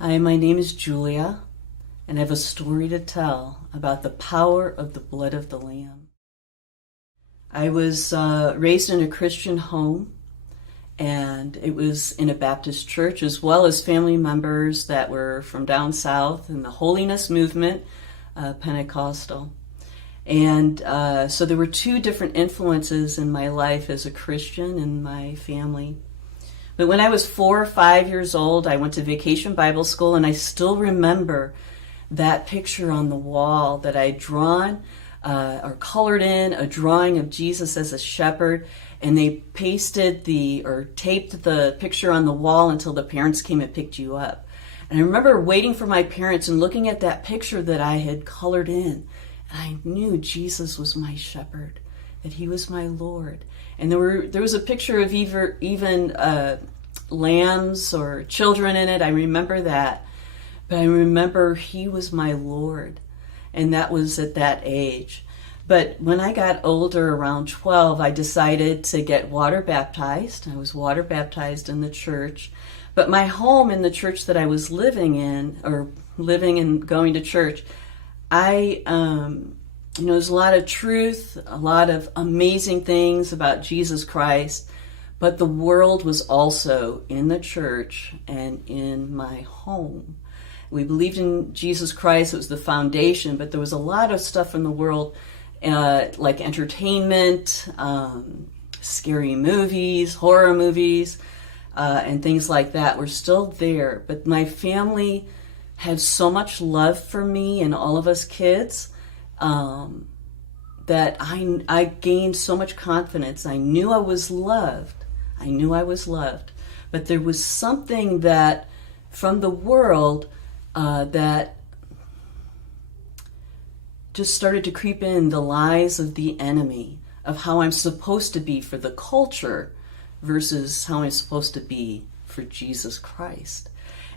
Hi, my name is Julia, and I have a story to tell about the power of the blood of the Lamb. I was raised in a Christian home, and it was in a Baptist church, as well as family members that were from down south in the holiness movement, Pentecostal. And so there were two different influences in my life as a Christian and my family. But when I was 4 or 5 years old, I went to vacation Bible school, and I still remember that picture on the wall that I'd drawn or colored in, a drawing of Jesus as a shepherd, and they pasted or taped the picture on the wall until the parents came and picked you up. And I remember waiting for my parents and looking at that picture that I had colored in, and I knew Jesus was my shepherd, that he was my Lord. And there was a picture of even lambs or children in it. I remember that. But I remember he was my Lord. And that was at that age. But when I got older, around 12, I decided to get water baptized. I was water baptized in the church. But my home in the church that I was living in, or living and going to church, there's a lot of truth, a lot of amazing things about Jesus Christ, but the world was also in the church and in my home. We believed in Jesus Christ, it was the foundation, but there was a lot of stuff in the world, like entertainment, scary movies, horror movies, and things like that were still there. But my family had so much love for me and all of us kids, that I gained so much confidence. I knew I was loved. But there was something that from the world that just started to creep in, the lies of the enemy, of how I'm supposed to be for the culture versus how I'm supposed to be for Jesus Christ.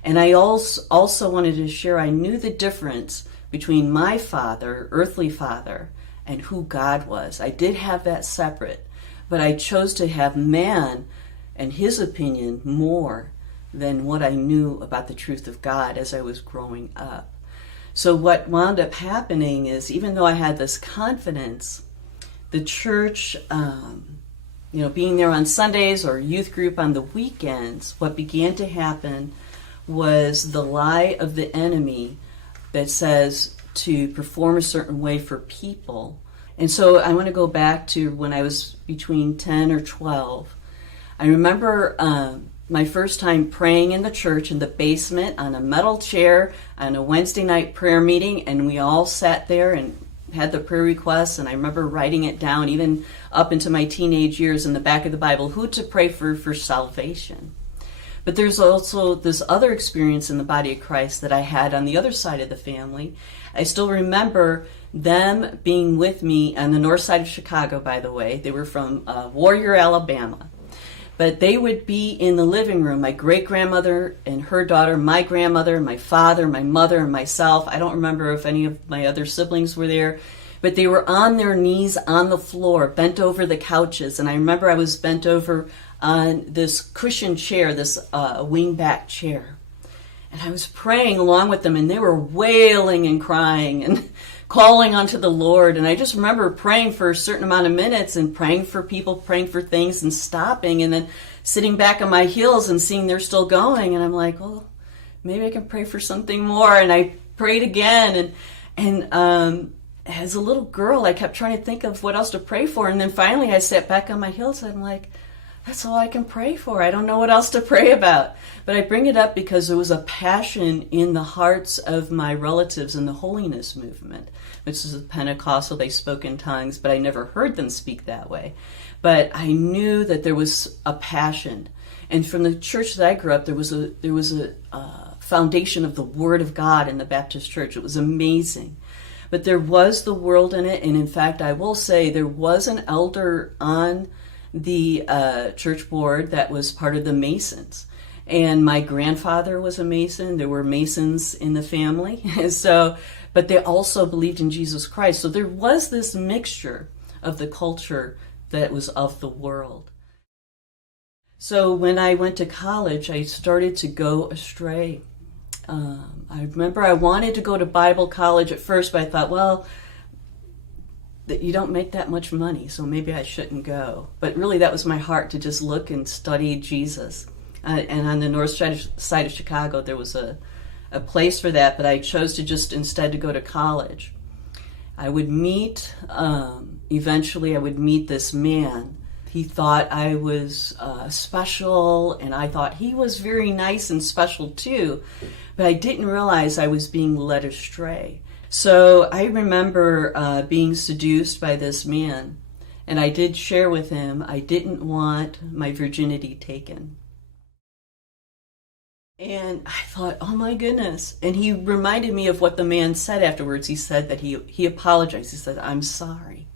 And I also wanted to share, I knew the difference between my father, earthly father, and who God was. I did have that separate, but I chose to have man and his opinion more than what I knew about the truth of God as I was growing up. So what wound up happening is, even though I had this confidence, the church, being there on Sundays or youth group on the weekends, what began to happen was the lie of the enemy that says to perform a certain way for people. And so I want to go back to when I was between 10 or 12. I remember my first time praying in the church in the basement on a metal chair on a Wednesday night prayer meeting, and we all sat there and had the prayer requests, and I remember writing it down even up into my teenage years in the back of the Bible, who to pray for salvation. But there's also this other experience in the body of Christ that I had on the other side of the family. I still remember them being with me on the north side of Chicago, by the way. They were from Warrior, Alabama. But they would be in the living room, my great-grandmother and her daughter, my grandmother, my father, my mother, and myself. I don't remember if any of my other siblings were there. But they were on their knees on the floor, bent over the couches. And I remember I was bent over on this cushion chair, this wing-back chair. And I was praying along with them, and they were wailing and crying and calling unto the Lord. And I just remember praying for a certain amount of minutes and praying for people, praying for things, and stopping, and then sitting back on my heels and seeing they're still going. And I'm like, well, maybe I can pray for something more. And I prayed again. And as a little girl, I kept trying to think of what else to pray for. And then finally I sat back on my heels, and I'm like, that's all I can pray for. I don't know what else to pray about. But I bring it up because there was a passion in the hearts of my relatives in the holiness movement, which is a Pentecostal. They spoke in tongues, but I never heard them speak that way. But I knew that there was a passion. And from the church that I grew up, there was a foundation of the Word of God in the Baptist church. It was amazing. But there was the world in it. And in fact, I will say there was an elder on the church board that was part of the Masons. And my grandfather was a Mason. There were Masons in the family. But they also believed in Jesus Christ. So there was this mixture of the culture that was of the world. So when I went to college, I started to go astray. I remember I wanted to go to Bible college at first, but I thought, well, that you don't make that much money, so maybe I shouldn't go. But really, that was my heart, to just look and study Jesus. And on the north side of Chicago, there was a place for that, but I chose to just instead to go to college. I would meet, eventually I would meet this man. He thought I was special, and I thought he was very nice and special too, but I didn't realize I was being led astray. So I remember being seduced by this man, and I did share with him I didn't want my virginity taken. And I thought, oh my goodness. And he reminded me of what the man said afterwards. He said that he apologized. He said, I'm sorry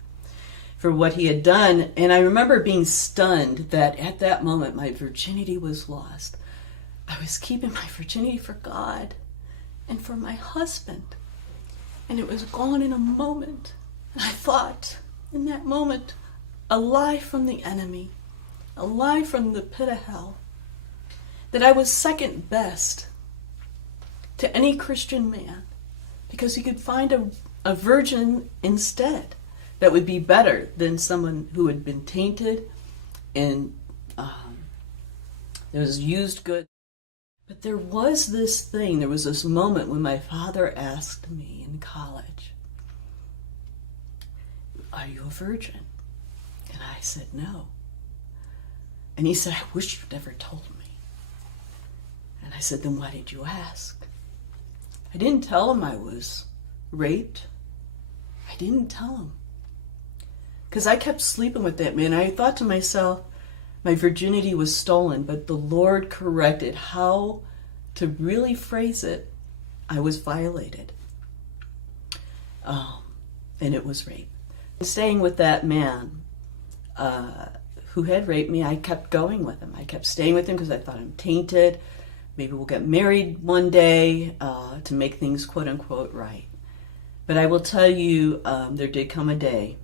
for what he had done. And I remember being stunned that at that moment my virginity was lost. I was keeping my virginity for God and for my husband. And it was gone in a moment. And I thought, in that moment, a lie from the enemy, a lie from the pit of hell, that I was second best to any Christian man because he could find a virgin instead that would be better than someone who had been tainted and it was used good. But there was this moment when my father asked me in college, are you a virgin? And I said, no. And he said, I wish you'd never told me. And I said, then why did you ask? I didn't tell him I was raped. I didn't tell him. Because I kept sleeping with that man. I thought to myself, my virginity was stolen, but the Lord corrected how to really phrase it. I was violated. And it was rape. Staying with that man who had raped me, I kept going with him. I kept staying with him because I thought I'm tainted. Maybe we'll get married one day to make things quote unquote right. But I will tell you, there did come a day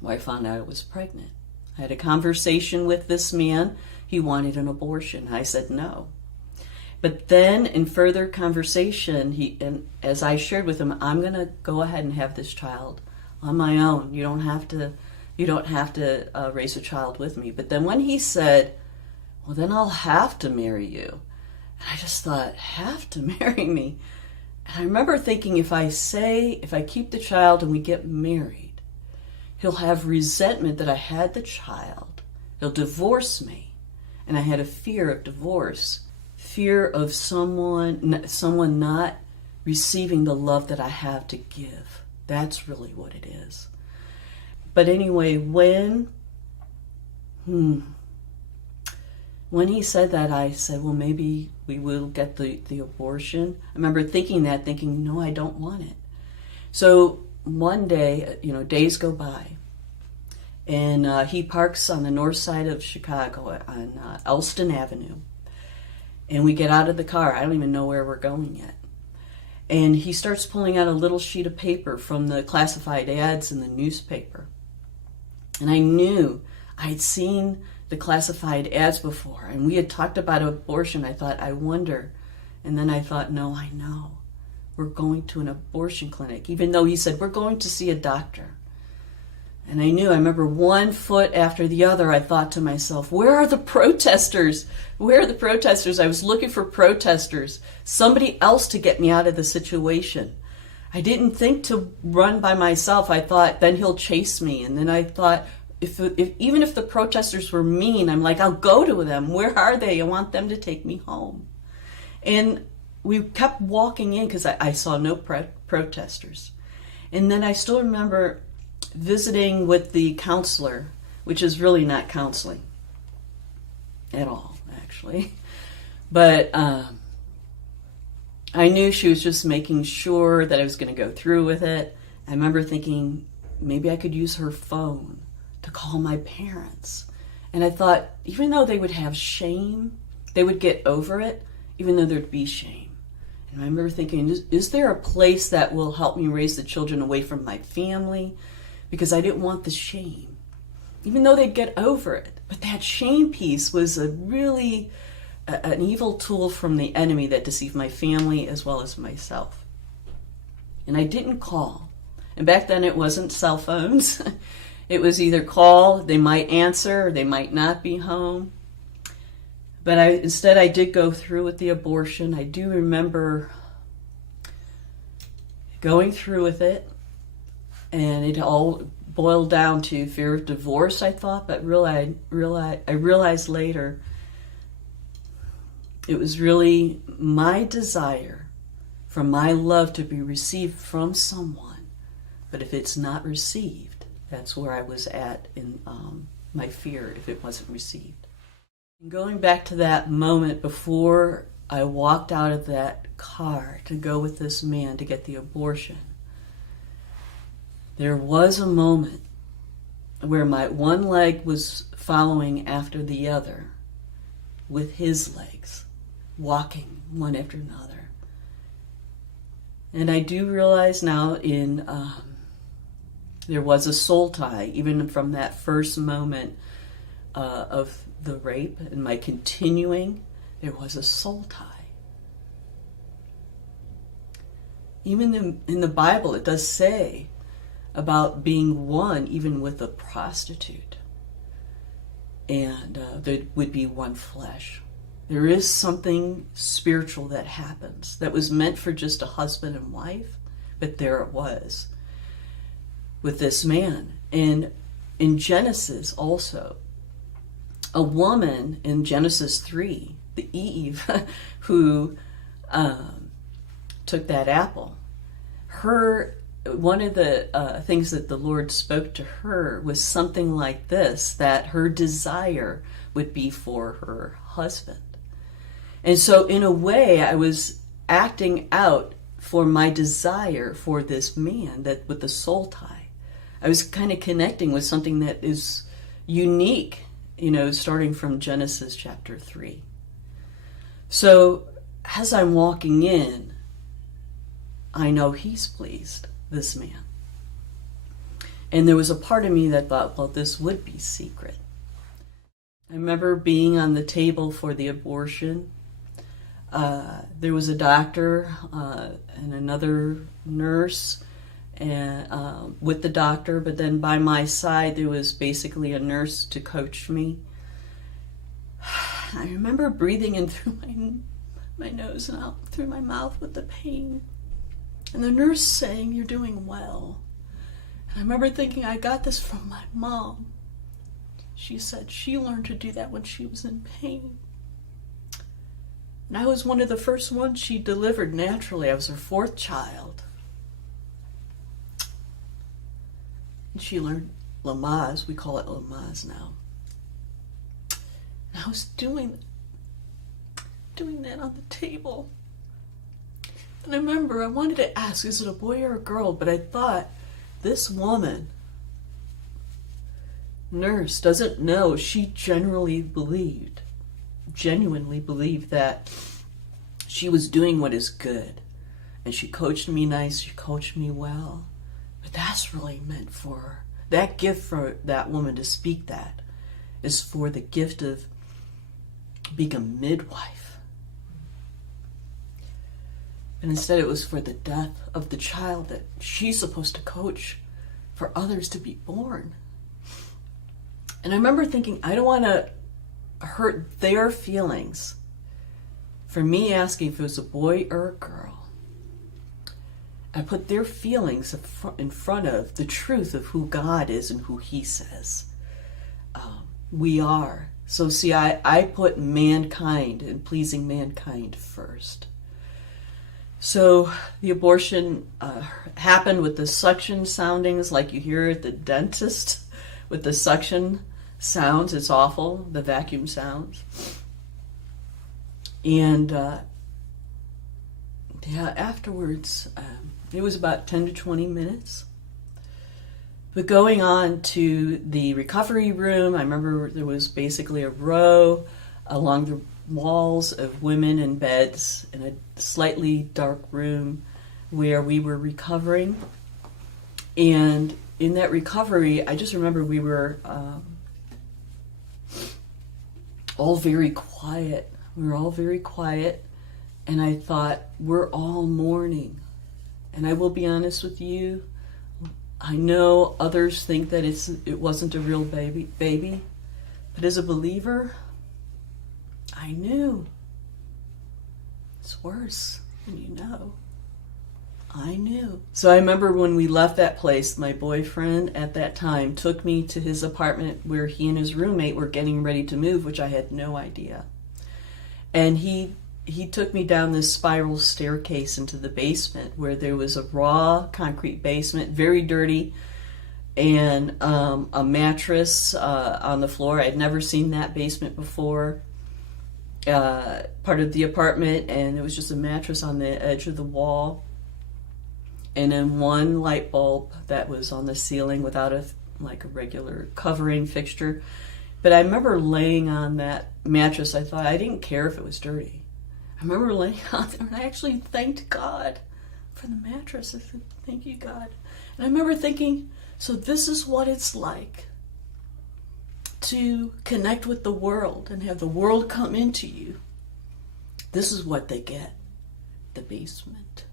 where I found out I was pregnant. I had a conversation with this man. He wanted an abortion. I said no. But then in further conversation, and as I shared with him, I'm going to go ahead and have this child on my own. You don't have to raise a child with me. But then when he said, well, then I'll have to marry you. And I just thought, have to marry me? And I remember thinking, if I keep the child and we get married, he'll have resentment that I had the child. He'll divorce me. And I had a fear of divorce, fear of someone not receiving the love that I have to give. That's really what it is. But anyway, when he said that, I said, well, maybe we will get the abortion. I remember thinking, no, I don't want it. So one day, days go by, and he parks on the north side of Chicago on Elston Avenue. And we get out of the car. I don't even know where we're going yet. And he starts pulling out a little sheet of paper from the classified ads in the newspaper. And I knew I had seen the classified ads before, and we had talked about abortion. I thought, I wonder. And then I thought, no, I know. We're going to an abortion clinic, even though he said, we're going to see a doctor. And I remember one foot after the other, I thought to myself, where are the protesters? Where are the protesters? I was looking for protesters, somebody else to get me out of the situation. I didn't think to run by myself. I thought, then he'll chase me. And then I thought, even if the protesters were mean, I'm like, I'll go to them. Where are they? I want them to take me home. And we kept walking in because I saw no protesters. And then I still remember visiting with the counselor, which is really not counseling at all, actually. But I knew she was just making sure that I was going to go through with it. I remember thinking maybe I could use her phone to call my parents. And I thought, even though they would have shame, they would get over it, even though there'd be shame. And I remember thinking, is there a place that will help me raise the children away from my family? Because I didn't want the shame, even though they'd get over it. But that shame piece was a really an evil tool from the enemy that deceived my family as well as myself. And I didn't call. And back then it wasn't cell phones. It was either call, they might answer, or they might not be home. But instead I did go through with the abortion. I do remember going through with it, and it all boiled down to fear of divorce, I thought, but I realized later it was really my desire for my love to be received from someone. But if it's not received, that's where I was at in my fear if it wasn't received. Going back to that moment before I walked out of that car to go with this man to get the abortion, there was a moment where my one leg was following after the other with his legs, walking one after another. And I do realize now there was a soul tie, even from that first moment of the rape and my continuing, there was a soul tie. Even in the Bible, it does say about being one even with a prostitute. And there would be one flesh. There is something spiritual that happens that was meant for just a husband and wife, but there it was with this man. And in Genesis also, a woman in Genesis 3, the Eve, who took that apple, one of the things that the Lord spoke to her was something like this, that her desire would be for her husband. And so in a way, I was acting out for my desire for this man, that with the soul tie. I was kind of connecting with something that is unique, starting from Genesis chapter 3. So as I'm walking in, I know he's pleased, this man. And there was a part of me that thought, well, this would be secret. I remember being on the table for the abortion. There was a doctor and another nurse and with the doctor, but then by my side there was basically a nurse to coach me. I remember breathing in through my nose and out through my mouth with the pain. And the nurse saying, "You're doing well." And I remember thinking, I got this from my mom. She said she learned to do that when she was in pain. And I was one of the first ones she delivered naturally. I was her fourth child. And she learned Lamaze. We call it Lamaze now. And I was doing that on the table. And I remember I wanted to ask, is it a boy or a girl? But I thought, this woman, nurse, doesn't know. She genuinely believed that she was doing what is good. And she coached me nice, she coached me well. But that's really meant for her. That gift for that woman to speak that is for the gift of being a midwife. And instead it was for the death of the child that she's supposed to coach for others to be born. And I remember thinking, I don't want to hurt their feelings for me asking if it was a boy or a girl. I put their feelings in front of the truth of who God is and who He says we are. So see, I put mankind and pleasing mankind first. So the abortion happened with the suction soundings like you hear at the dentist with the suction sounds. It's awful, the vacuum sounds. And afterwards, it was about 10 to 20 minutes. But going on to the recovery room, I remember there was basically a row along the walls of women in beds in a slightly dark room where we were recovering. And in that recovery, I just remember we were all very quiet. We were all very quiet, and I thought, we're all mourning. And I will be honest with you, I know others think that it wasn't a real baby, but as a believer, I knew. It's worse when you know. I knew. So I remember when we left that place, my boyfriend at that time took me to his apartment where he and his roommate were getting ready to move, which I had no idea. And he took me down this spiral staircase into the basement where there was a raw concrete basement, very dirty, and a mattress on the floor. I'd never seen that basement before. Part of the apartment, and there was just a mattress on the edge of the wall. And then one light bulb that was on the ceiling without a regular covering fixture. But I remember laying on that mattress. I thought, I didn't care if it was dirty. I remember laying on there, and I actually thanked God for the mattress. I said, thank you, God. And I remember thinking, so this is what it's like to connect with the world and have the world come into you. This is what they get. The basement.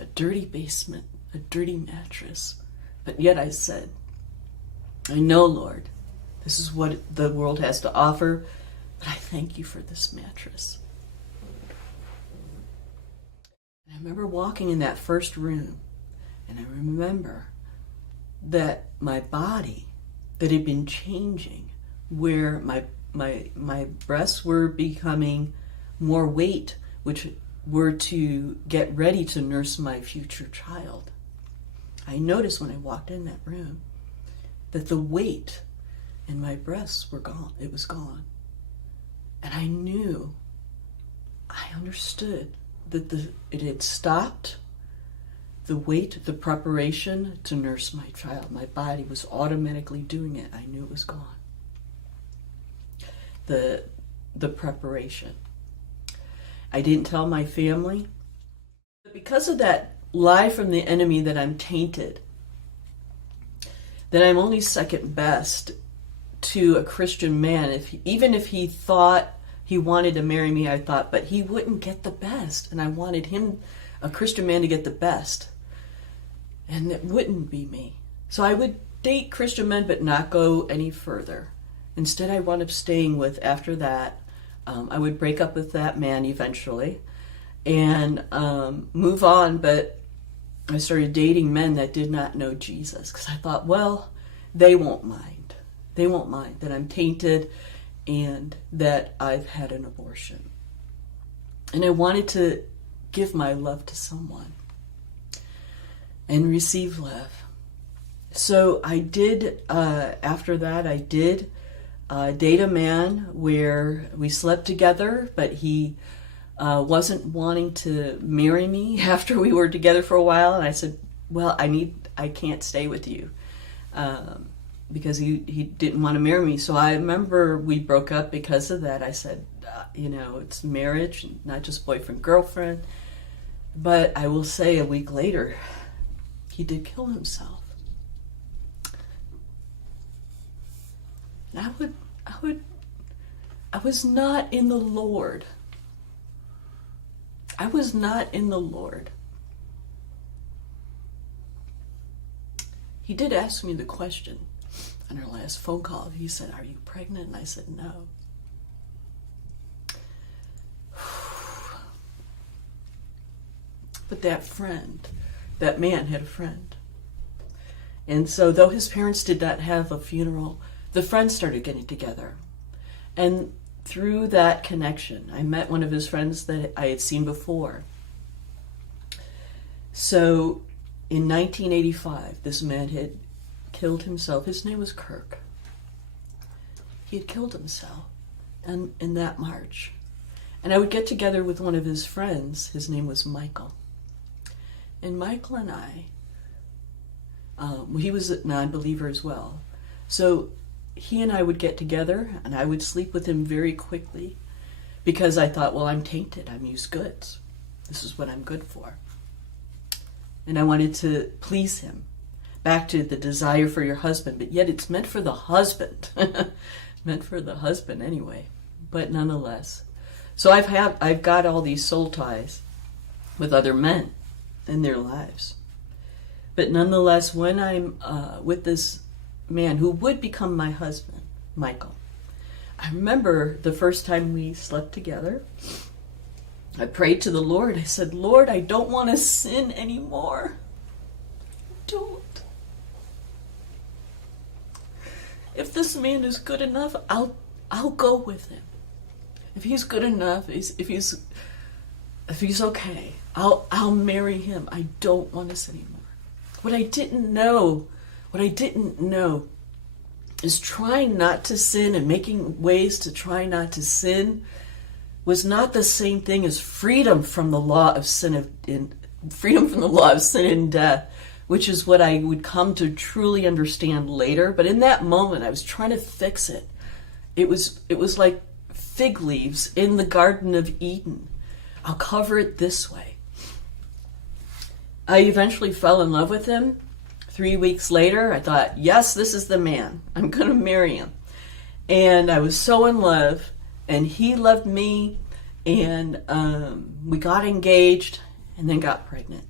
A dirty basement, a dirty mattress. But yet I said, I know, Lord, this is what the world has to offer, but I thank you for this mattress. And I remember walking in that first room, and I remember that my body, that had been changing, where my breasts were becoming more weight, which were to get ready to nurse my future child. I noticed when I walked in that room that the weight in my breasts were gone. It was gone. And I knew, I understood that it had stopped. The weight, the preparation to nurse my child. My body was automatically doing it. I knew it was gone. The preparation. I didn't tell my family. But because of that lie from the enemy that I'm tainted, that I'm only second best to a Christian man, even if he thought he wanted to marry me, I thought, but he wouldn't get the best. And I wanted him, a Christian man, to get the best. And it wouldn't be me. So I would date Christian men, but not go any further. Instead, I wound up staying with, after that, I would break up with that man eventually and move on, but I started dating men that did not know Jesus because I thought, well, they won't mind. They won't mind that I'm tainted and that I've had an abortion. And I wanted to give my love to someone and receive love. So I did, after that, I did date a man where we slept together, but he wasn't wanting to marry me after we were together for a while. And I said, well, I can't stay with you because he didn't want to marry me. So I remember we broke up because of that. I said, it's marriage, not just boyfriend, girlfriend. But I will say a week later, he did kill himself. And I was not in the Lord. I was not in the Lord. He did ask me the question on our last phone call. He said, are you pregnant? And I said, no. But that man had a friend. And so though his parents did not have a funeral, the friends started getting together. And through that connection, I met one of his friends that I had seen before. So in 1985, this man had killed himself. His name was Kirk. He had killed himself in that March. And I would get together with one of his friends. His name was Michael. And Michael and I, he was a non-believer as well. So he and I would get together, and I would sleep with him very quickly because I thought, well, I'm tainted. I'm used goods. This is what I'm good for. And I wanted to please him. Back to the desire for your husband, but yet it's meant for the husband. Meant for the husband anyway, but nonetheless. So I've got all these soul ties with other men in their lives. But nonetheless, when I'm with this man who would become my husband, Michael, I remember the first time we slept together, I prayed to the Lord. I said, Lord, I don't want to sin anymore. Don't. If this man is good enough, I'll go with him. If he's good enough, if he's okay, I'll marry him. I don't want to sin anymore. What I didn't know is trying not to sin and making ways to try not to sin was not the same thing as freedom from the law of sin and death, which is what I would come to truly understand later. But in that moment, I was trying to fix it. It was like fig leaves in the Garden of Eden. I'll cover it this way. I eventually fell in love with him. 3 weeks later, I thought, yes, this is the man. I'm going to marry him. And I was so in love, and he loved me, and we got engaged and then got pregnant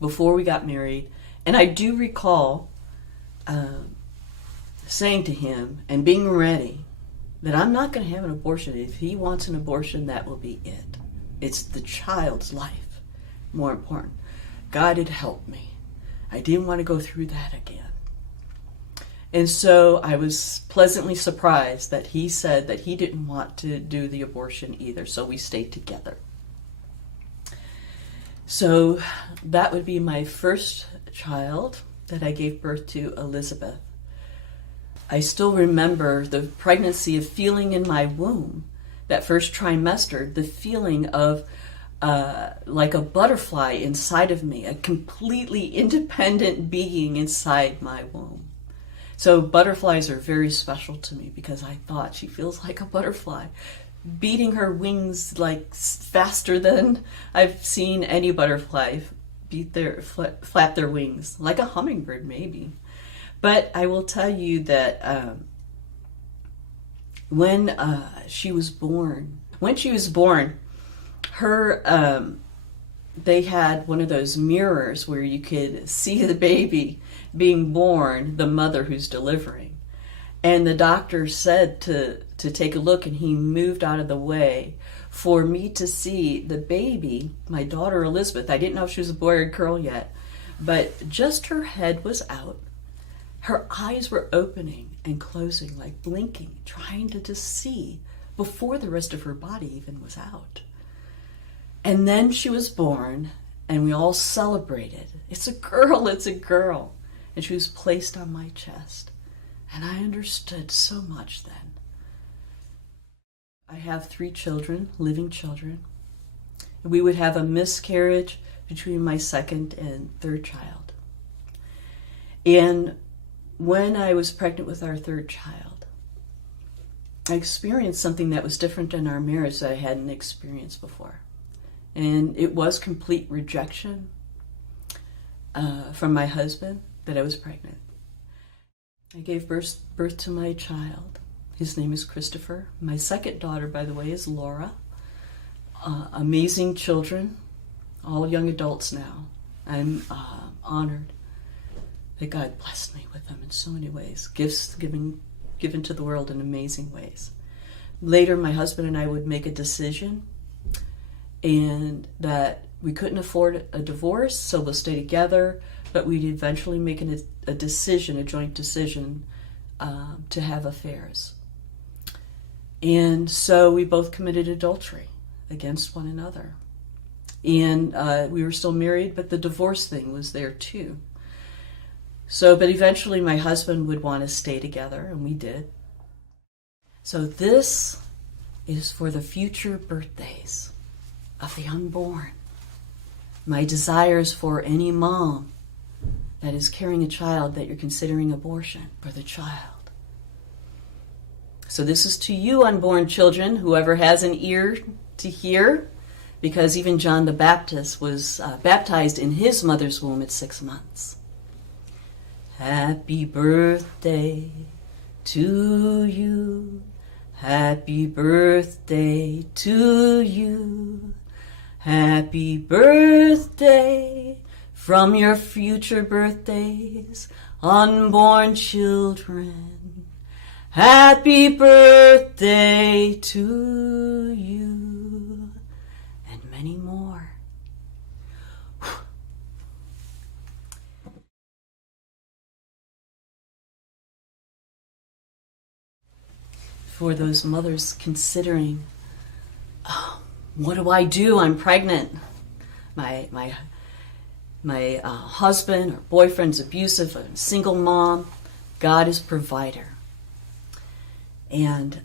before we got married. And I do recall saying to him and being ready that I'm not going to have an abortion. If he wants an abortion, that will be it. It's the child's life more important. God had helped me. I didn't want to go through that again. And so I was pleasantly surprised that he said that he didn't want to do the abortion either, so we stayed together. So that would be my first child that I gave birth to, Elizabeth. I still remember the pregnancy of feeling in my womb, that first trimester, the feeling of like a butterfly inside of me, a completely independent being inside my womb. So butterflies are very special to me because I thought she feels like a butterfly, beating her wings like faster than I've seen any butterfly flap their wings, like a hummingbird maybe. But I will tell you that when she was born, her they had one of those mirrors where you could see the baby being born, the mother who's delivering. And the doctor said to take a look, and he moved out of the way for me to see the baby, my daughter Elizabeth. I didn't know if she was a boy or a girl yet, but just her head was out. Her eyes were opening and closing, like blinking, trying to just see before the rest of her body even was out. And then she was born, and we all celebrated. It's a girl, it's a girl. And she was placed on my chest. And I understood so much then. I have 3 children, living children. We would have a miscarriage between my second and third child. And when I was pregnant with our third child, I experienced something that was different in our marriage that I hadn't experienced before. And it was complete rejection from my husband that I was pregnant. I gave birth to my child. His name is Christopher. My second daughter, by the way, is Laura. Amazing children, all young adults now. I'm honored that God blessed me with them in so many ways. Gifts given to the world in amazing ways. Later, my husband and I would make a decision, and that we couldn't afford a divorce, so we'll stay together, but we'd eventually make a decision, a joint decision, to have affairs. And so we both committed adultery against one another. And we were still married, but the divorce thing was there too. So, but eventually my husband would want to stay together, and we did. So this is for the future birthdays of the unborn. My desires for any mom that is carrying a child that you're considering abortion for the child. So this is to you, unborn children, whoever has an ear to hear, because even John the Baptist was baptized in his mother's womb at 6 months. Happy birthday to you. Happy birthday to you. Happy birthday from your future birthdays, unborn children. Happy birthday to you, and many more. For those mothers considering, oh, what do I do? I'm pregnant. My husband or boyfriend's abusive. I'm a single mom. God is provider. And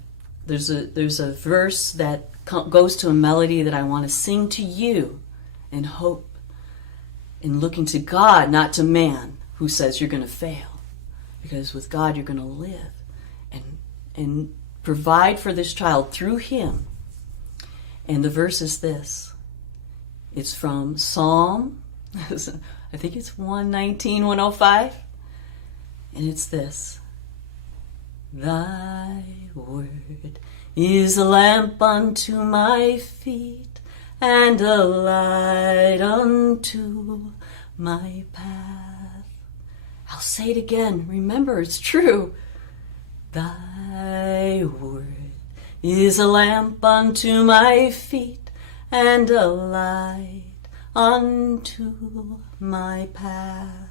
there's a verse that goes to a melody that I want to sing to you in hope, in looking to God, not to man, who says you're going to fail. Because with God you're going to live and provide for this child through him. And the verse is this. It's from Psalm, I think it's 119, 105. And it's this. Thy word is a lamp unto my feet and a light unto my path. I'll say it again. Remember, it's true. Thy word is a lamp unto my feet and a light unto my path.